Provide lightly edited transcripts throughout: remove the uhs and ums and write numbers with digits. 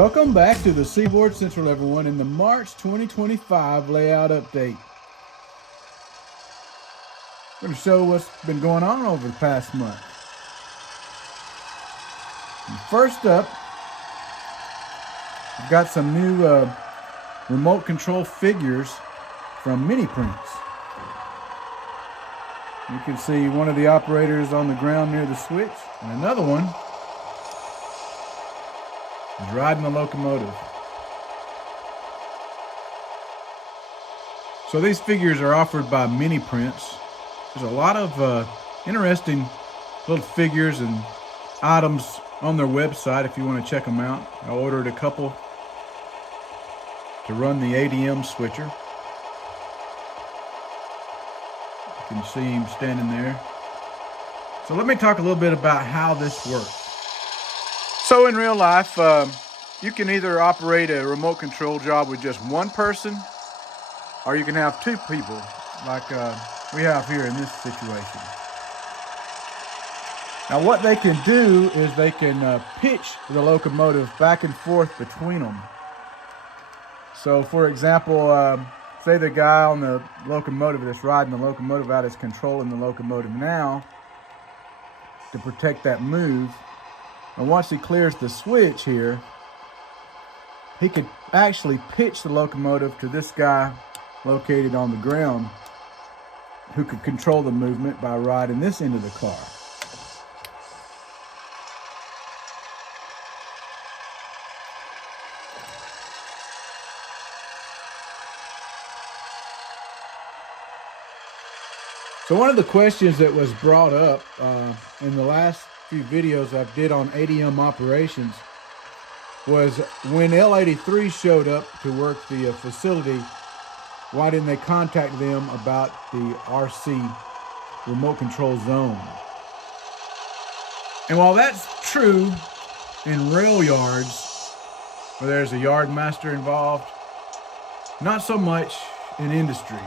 Welcome back to the Seaboard Central, everyone, in the March 2025 layout update. I'm going to show what's been going on over the past month. And first up, we've got some new remote control figures from Mini Prints. You can see one of the operators on the ground near the switch, and another one is riding the locomotive. So these figures are offered by Mini Prints. There's a lot of interesting little figures and items on their website if you want to check them out. I ordered a couple to run the ADM switcher. You can see him standing there. So let me talk a little bit about how this works. So in real life, you can either operate a remote control job with just one person, or you can have two people, like we have here in this situation. Now what they can do is they can pitch the locomotive back and forth between them. So for example, say the guy on the locomotive that's riding the locomotive out is controlling the locomotive now to protect that move. And once he clears the switch here, he could actually pitch the locomotive to this guy located on the ground who could control the movement by riding this end of the car. So one of the questions that was brought up in the last few videos I did on ADM operations was when L83 showed up to work the facility, why didn't they contact them about the RC remote control zone? And while that's true in rail yards where there's a yard master involved, not so much in industries.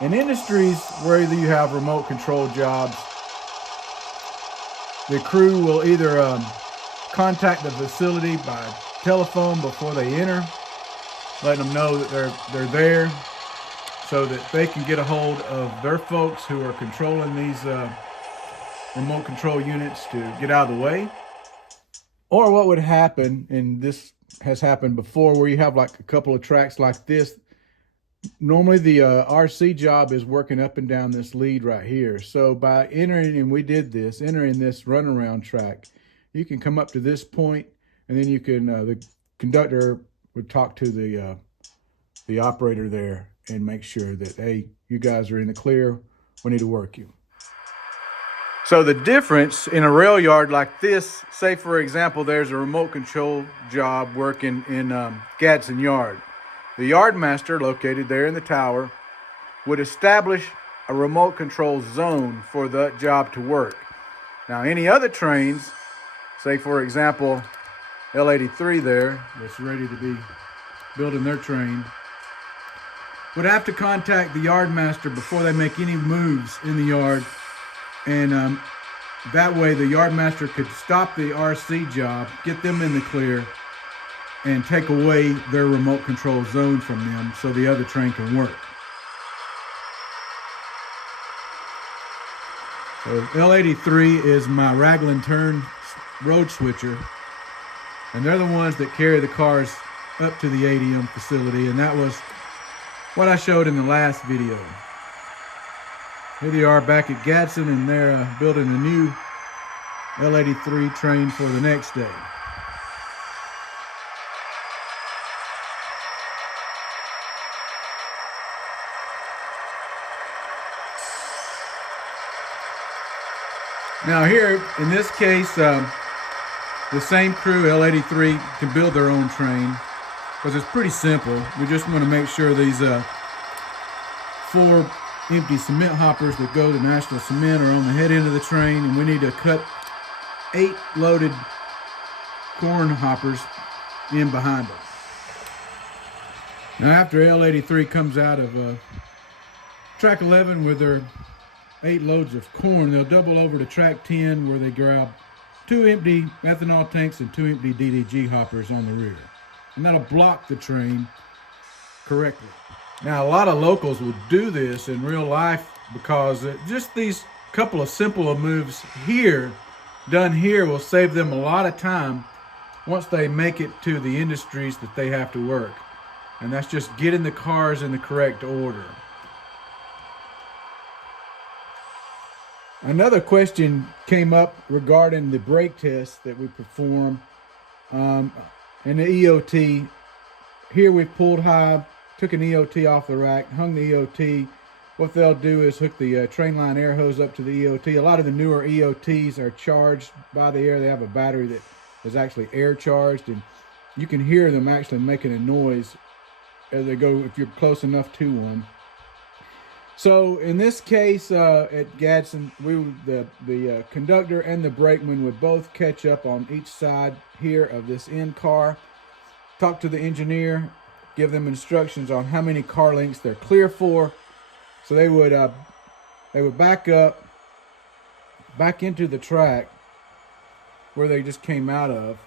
In industries where you have remote control jobs, the crew will either contact the facility by telephone before they enter, letting them know that they're there so that they can get a hold of their folks who are controlling these remote control units to get out of the way. Or what would happen, and this has happened before, where you have like a couple of tracks like this. Normally the RC job is working up and down this lead right here. So by entering, and we did this, entering this runaround track, you can come up to this point, and then you can, the conductor would talk to the operator there and make sure that, hey, you guys are in the clear, we need to work you. So the difference in a rail yard like this, say for example, there's a remote control job working in Gadsden Yard. The yard master, located there in the tower, would establish a remote control zone for that job to work. Now, any other trains, say for example, L83 there, that's ready to be building their train, would have to contact the yard master before they make any moves in the yard. And that way the yard master could stop the RC job, get them in the clear, and take away their remote control zone from them so the other train can work. So L83 is my Raglan turn road switcher, and they're the ones that carry the cars up to the ADM facility, and that was what I showed in the last video. Here they are back at Gadsden, and they're building a new L83 train for the next day. Now here, in this case, the same crew, L83, can build their own train because it's pretty simple. We just want to make sure these 4 empty cement hoppers that go to National Cement are on the head end of the train, and we need to cut 8 loaded corn hoppers in behind them. Now after L83 comes out of track 11 with their 8 loads of corn, they'll double over to track 10 where they grab 2 empty ethanol tanks and 2 empty DDG hoppers on the rear. And that'll block the train correctly. Now, a lot of locals will do this in real life because just these couple of simple moves here, done here, will save them a lot of time once they make it to the industries that they have to work. And that's just getting the cars in the correct order. Another question came up regarding the brake test that we perform and the EOT. Here we've pulled high, took an EOT off the rack, hung the EOT. What they'll do is hook the train line air hose up to the EOT. A lot of the newer EOTs are charged by the air. They have a battery that is actually air charged, and you can hear them actually making a noise as they go if you're close enough to one. So in this case at Gadsden, the conductor and the brakeman would both catch up on each side here of this end car, talk to the engineer, give them instructions on how many car lengths they're clear for. So they would back up, back into the track where they just came out of.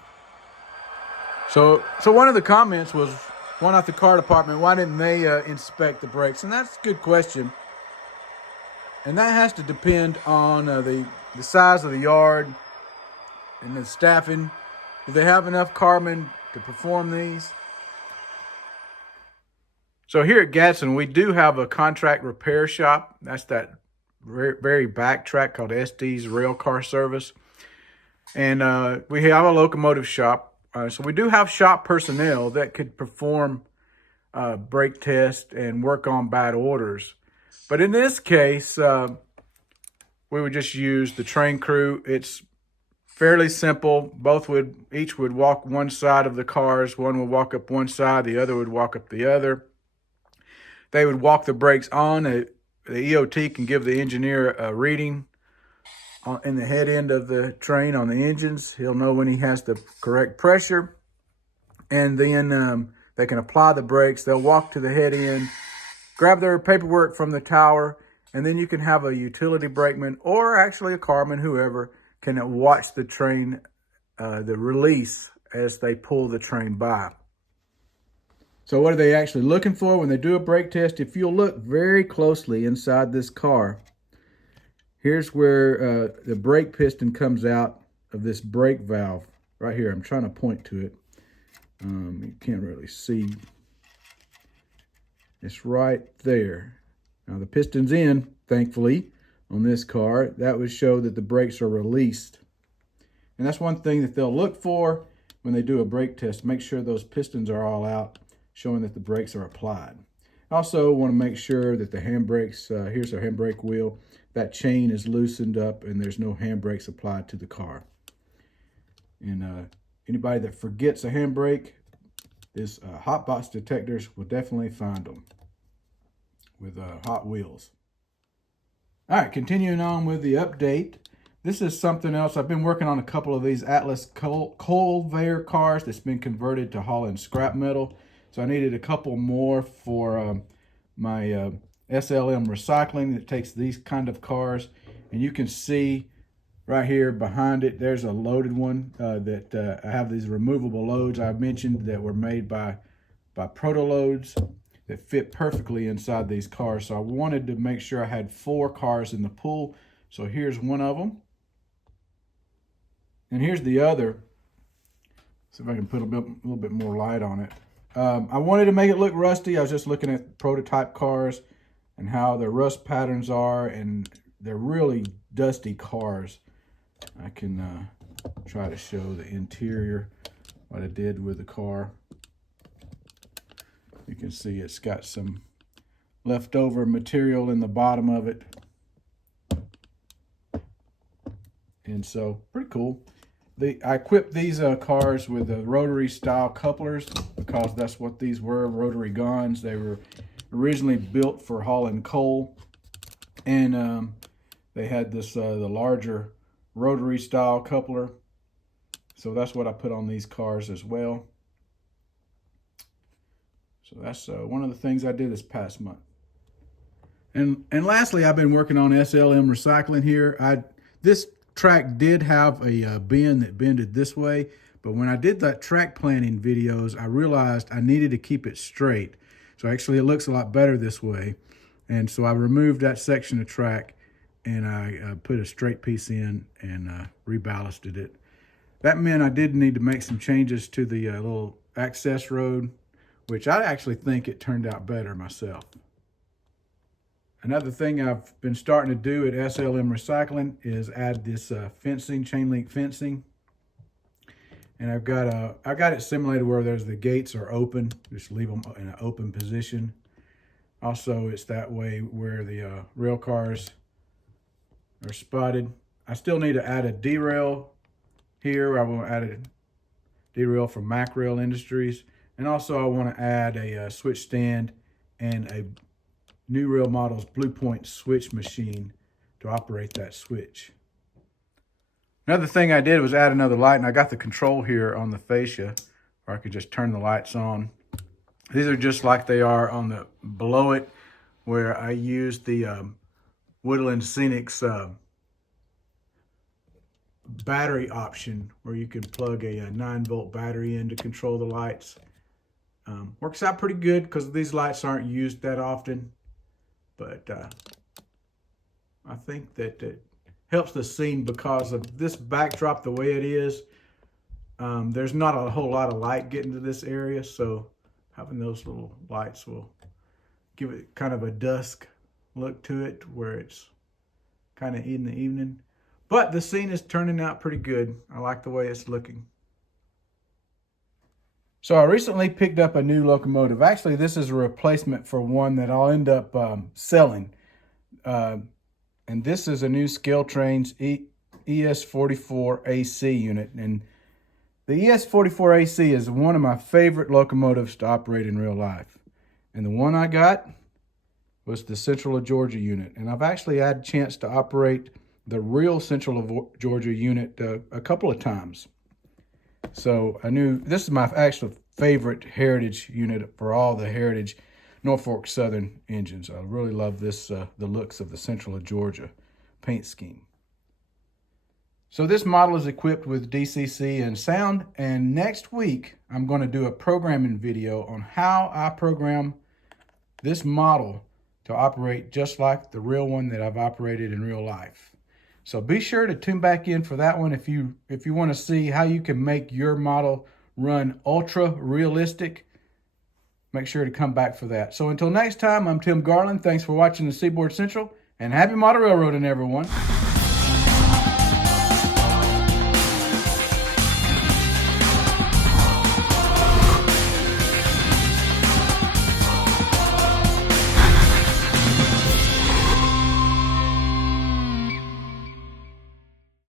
So one of the comments was, why not the car department? Why didn't they inspect the brakes? And that's a good question. And that has to depend on the size of the yard and the staffing. Do they have enough carmen to perform these? So here at Gadsden, we do have a contract repair shop. That's that very back track called SD's Rail Car Service. And we have a locomotive shop. So we do have shop personnel that could perform brake tests and work on bad orders. But in this case, we would just use the train crew. It's fairly simple. Each would walk one side of the cars. One would walk up one side, the other would walk up the other. They would walk the brakes on. The EOT can give the engineer a reading in the head end of the train on the engines. He'll know when he has the correct pressure. And then they can apply the brakes. They'll walk to the head end, grab their paperwork from the tower, and then you can have a utility brakeman or actually a carman, whoever, can watch the train, the release as they pull the train by. So what are they actually looking for when they do a brake test? If you'll look very closely inside this car, here's where the brake piston comes out of this brake valve right here. I'm trying to point to it. You can't really see. It's right there. Now the piston's in, thankfully, on this car. That would show that the brakes are released. And that's one thing that they'll look for when they do a brake test. Make sure those pistons are all out, showing that the brakes are applied. Also want to make sure that the handbrakes, here's our handbrake wheel, that chain is loosened up and there's no handbrakes applied to the car. And anybody that forgets a handbrake, this hot box detectors will definitely find them with Hot Wheels. All right, continuing on with the update. This is something else. I've been working on a couple of these Atlas conveyor cars that's been converted to hauling scrap metal. So I needed a couple more for my SLM recycling that takes these kind of cars. And you can see right here behind it, there's a loaded one that I have these removable loads I mentioned that were made by Protoloads that fit perfectly inside these cars. So I wanted to make sure I had 4 cars in the pool. So here's one of them. And here's the other. See if I can put a little bit more light on it. I wanted to make it look rusty. I was just looking at prototype cars and how their rust patterns are, and they're really dusty cars. I can try to show the interior, what I did with the car. You can see it's got some leftover material in the bottom of it. And so, pretty cool. I equipped these cars with the rotary style couplers because that's what these were, rotary guns. They were originally built for hauling coal. And they had this, the larger rotary style coupler. So that's what I put on these cars as well. So that's one of the things I did this past month. And lastly, I've been working on SLM recycling here. This track did have a bend that bended this way, but when I did that track planning videos, I realized I needed to keep it straight. So actually it looks a lot better this way. And so I removed that section of track and I put a straight piece in and reballasted it. That meant I did need to make some changes to the little access road, which I actually think it turned out better myself. Another thing I've been starting to do at SLM Recycling is add this fencing, chain link fencing. And I got it simulated where there's the gates are open, just leave them in an open position. Also, it's that way where the rail cars are spotted. I still need to add a derail here. I want to add a derail from Mack Rail Industries. And also I want to add a switch stand and a New Rail Models Blue Point switch machine to operate that switch. Another thing I did was add another light, and I got the control here on the fascia, or I could just turn the lights on. These are just like they are on the below it, where I used the Woodland Scenics battery option, where you can plug a 9-volt battery in to control the lights. Works out pretty good because these lights aren't used that often, but I think that it helps the scene because of this backdrop the way it is. There's not a whole lot of light getting to this area, so having those little lights will give it kind of a dusk look to it where it's kind of in the evening. But the scene is turning out pretty good. I like the way it's looking. So I recently picked up a new locomotive. Actually, this is a replacement for one that I'll end up selling. And this is a new Scale Trains ES44AC unit. And the ES44AC is one of my favorite locomotives to operate in real life. And the one I got was the Central of Georgia unit. And I've actually had a chance to operate the real Central of Georgia unit a couple of times. So I knew this is my actual favorite heritage unit for all the heritage Norfolk Southern engines. I really love this, the looks of the Central of Georgia paint scheme. So this model is equipped with DCC and sound, and next week I'm going to do a programming video on how I program this model to operate just like the real one that I've operated in real life. So be sure to tune back in for that one if you want to see how you can make your model run ultra realistic. Make sure to come back for that. So until next time, I'm Tim Garland. Thanks for watching the Seaboard Central, and happy model railroading, everyone.